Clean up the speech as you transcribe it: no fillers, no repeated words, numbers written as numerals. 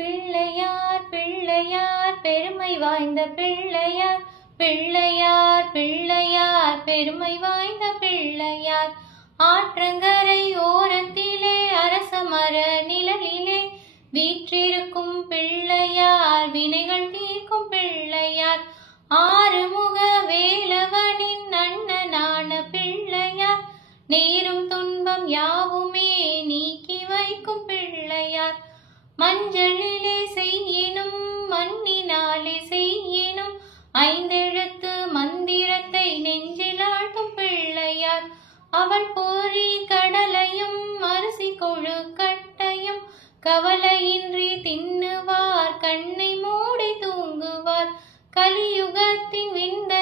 பிள்ளையார் பிள்ளையார் பெருமை வாய்ந்த பிள்ளையார் பிள்ளையார் பிள்ளையார் பெருமை வாய்ந்த பிள்ளையார் ஆற்றங்கரை ஓரத்திலே அரசமர நிழலிலே வீற்றிருக்கும் பிள்ளையார் வினைகள் தீர்க்கும் பிள்ளையார் ஆறுமுக வேலவனின் அண்ணனான பிள்ளையார் நேரும் துன்பம் யாவுமே நீக்கி வைக்கும் பிள்ளையார் மஞ்சளிலே செய்யினும் மண்ணினாலே செய்யினும் ஐந்தெழுத்து மந்திரத்தை நெஞ்சில் ஆட்டும் பிள்ளையார் அவள் போரி கடலையும் அரிசி கொழுக்கட்டையும் கவலையின்றி தின்னுவார் கண்ணை மூடி தூங்குவார் கலியுகத்தின் விந்தை